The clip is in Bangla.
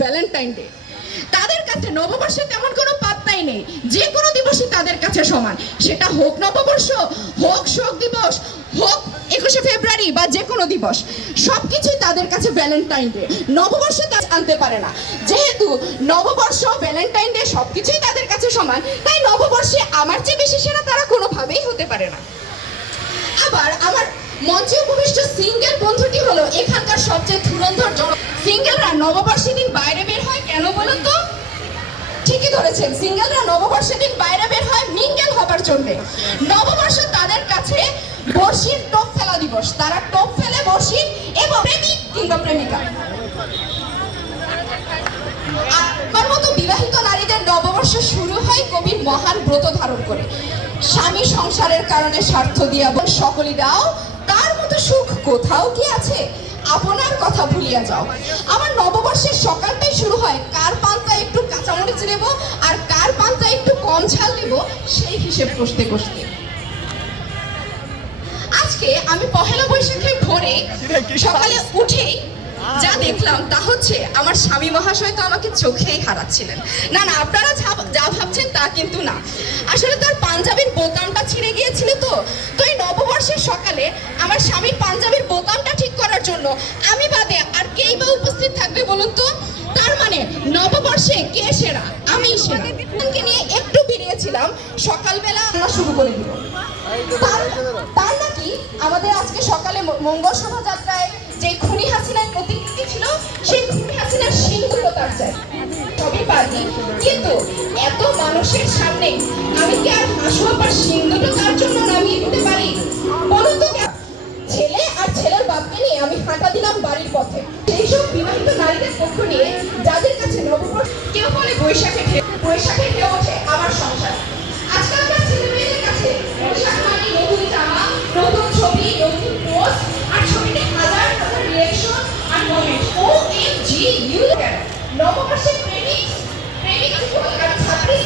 ভ্যালেন্টাইন ডে তাদের কাছে নববর্ষে তেমন কোনো পাত্তাই নেই। যে কোনো দিবসই তাদের কাছে সমান। সেটা হোক নববর্ষ, হোক শোক দিবস, হোক একুশে ফেব্রুয়ারি বা যে কোনো দিবস, সবকিছুই তাদের কাছে ভ্যালেন্টাইন ডে নববর্ষে তা আনতে পারে না। যেহেতু নববর্ষ ভ্যালেন্টাইন ডে সবকিছুই তাদের কাছে সমান, তাই নববর্ষে আমার চেয়ে বেশি সেরা তারা কোনোভাবেই হতে পারে না। আবার আমার মঞ্চে উপবিষ্ট সিঙ্গেল বন্ধুটি হলো এখানকার সবচেয়ে ধুরন্ধর জন সিঙ্গেলরা নববর্ষের দিন বাইরে বের হয় কেন বলুন তো? ঠিকই ধরেছেন, সিঙ্গেলরা নববর্ষের দিন বাইরে বের হয় মিঙ্গেল হবার জন্য। নববর্ষ তাদের কাছে বর্ষির টোপ ফেলা দিবস। তারা টোপ ফেলে বর্ষি এবং প্রেমিক কিংবা প্রেমিকা। আমার মতো বিবাহিত নারীদের নববর্ষ শুরু হয় কবির মহান ব্রত ধারণ করে। স্বামী সংসারের কারণে স্বার্থ দিয়া বোন সকলই দাও সুখ কোথাও কি আছে? আপনার কথা ভুলিয়া যাও। আমার নববর্ষের সকালটাই শুরু হয়। কার পান্তা একটু কাঁচামরিচ নেব আর কার পান্তা একটু কম ঝাল নেব, সেই হিসেব কষতে কষতে। আজকে আমি পহেলা বৈশাখে ভোরে সকালে উঠেই যা দেখলাম তা হচ্ছে আমার স্বামী মহাশয় তো আমাকে চোখেই হারাচ্ছিলেন। না না, আপনারা যা ভাবছেন তা কিন্তু না। আসলে তার পাঞ্জাবির বোতামটা ছিঁড়ে গিয়েছিল তো। তো এই নববর্ষের সকালে আমার স্বামীর পাঞ্জাবির বোতামটা ঠিক করার জন্য আমি বাদে আর কেই বা উপস্থিত থাকবে বলুন তো? তার মানে নববর্ষে কে সেরা? আমি সেরা। কে নিয়ে একটু বেরিয়েছিলাম, সকালবেলা আমরা শুরু করে দিব তার নাকি আমাদের আজকে সকালে মঙ্গল শোভাযাত্রায় যে খুনি হাসিনার প্রতিকৃতি ছিল, সেই খুনি হাসিনার সিংগুলো তার চাই সবই পারি কিন্তু এত মানুষের সামনে আর হাসুয়া তার জন্য নামিয়ে দিতে পারি। বলুন তো ছেলে আর ছেলের বাপকে নিয়ে আমি হাঁটা দিলাম বাড়ির পথে। এইসব বিবাহিত নারীদের পক্ষ নিয়ে যাদের কাছে নববর্ষ কেউ বলে মানে ছবি, নতুন প্রেমিক প্রেমিক আর ছাত্রী